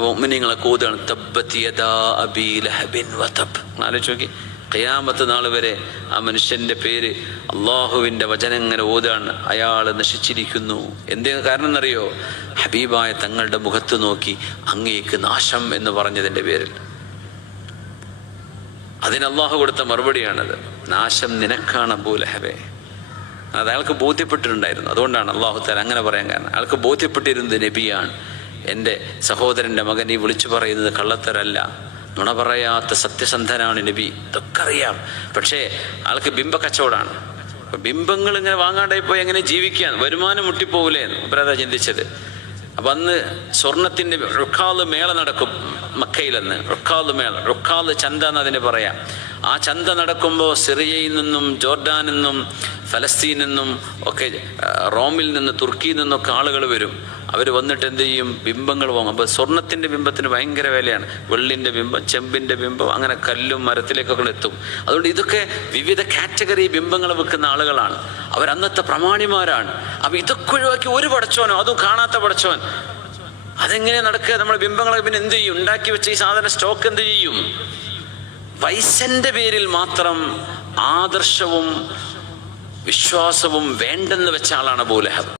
അപ്പോൾ മുഅ്മിനീങ്ങളൊക്കെ ഓതുകയാണ് തബ്ബത് യദാ അബീ ലഹബിൻ വതബ്. ആലോചിച്ച് നോക്കി, ഖിയാമത്ത് നാൾ വരെ ആ മനുഷ്യൻ്റെ പേര് അള്ളാഹുവിൻ്റെ വചനം ഇങ്ങനെ ഓതാണ്. അയാൾ നശിച്ചിരിക്കുന്നു. എന്തേ കാരണം എന്നറിയോ? ഹബീബായ തങ്ങളുടെ മുഖത്ത് നോക്കി അങ്ങേക്ക് നാശം എന്ന് പറഞ്ഞതിൻ്റെ പേരിൽ. അതിന് അള്ളാഹു കൊടുത്ത മറുപടിയാണത്. നാശം നിനക്കാണ് അബൂ ലഹബേ. അത് അയാൾക്ക് ബോധ്യപ്പെട്ടിട്ടുണ്ടായിരുന്നു. അതുകൊണ്ടാണ് അള്ളാഹു തആല അങ്ങനെ പറയാൻ കാരണം. അയാൾക്ക് ബോധ്യപ്പെട്ടിരുന്നത് നബിയാണ്. എൻ്റെ സഹോദരൻ്റെ മകൻ ഈ വിളിച്ചു പറയുന്നത് കള്ളത്തരല്ല, നുണ പറയാത്ത സത്യസന്ധനാണ് നബി. ഇതൊക്കെ അറിയാം. പക്ഷേ ആൾക്ക് ബിംബ കച്ചവടമാണ്. ബിംബങ്ങൾ ഇങ്ങനെ വാങ്ങാണ്ടായി പോയി എങ്ങനെ ജീവിക്കാൻ? വരുമാനം മുട്ടിപ്പോകൂലേ എന്ന് അതാ ചിന്തിച്ചത്. അപ്പം അന്ന് സ്വർണത്തിൻ്റെ റുക്കാല് മേള നടക്കും മക്കയിലെന്ന്. റുക്കാല് മേള, റുക്കാല് ചന്ത എന്നതിന് പറയാം. ആ ചന്ത നടക്കുമ്പോൾ സിറിയയിൽ നിന്നും ജോർഡാനിൽ നിന്നും ഫലസ്തീനിൽ നിന്നും ഒക്കെ റോമിൽ നിന്ന് തുർക്കിയിൽ നിന്നൊക്കെ ആളുകൾ വരും. അവർ വന്നിട്ട് എന്ത് ചെയ്യും? ബിംബങ്ങൾ വാങ്ങും. അപ്പോൾ സ്വർണത്തിൻ്റെ ബിംബത്തിന് ഭയങ്കര വിലയാണ്. വെള്ളിൻ്റെ ബിംബം, ചെമ്പിൻ്റെ ബിംബം, അങ്ങനെ കല്ലും മരത്തിലേക്കൊക്കെ എത്തും. അതുകൊണ്ട് ഇതൊക്കെ വിവിധ കാറ്റഗറി ബിംബങ്ങൾ വെക്കുന്ന ആളുകളാണ്. അവരന്നത്തെ പ്രമാണിമാരാണ്. അപ്പം ഇതൊക്കെ ഒഴിവാക്കി ഒരു പടച്ചോനോ, അതും കാണാത്ത പടച്ചോൻ, അതെങ്ങനെ നടക്കുക? നമ്മുടെ ബിംബങ്ങളൊക്കെ പിന്നെ എന്ത് ചെയ്യും? ഉണ്ടാക്കി വെച്ച ഈ സാധന സ്റ്റോക്ക് എന്ത് ചെയ്യും? പൈസന്റെ പേരിൽ മാത്രം ആദർശവും വിശ്വാസവും വേണ്ടെന്ന് വെച്ച ആളാണ് അബൂ ലഹബ്.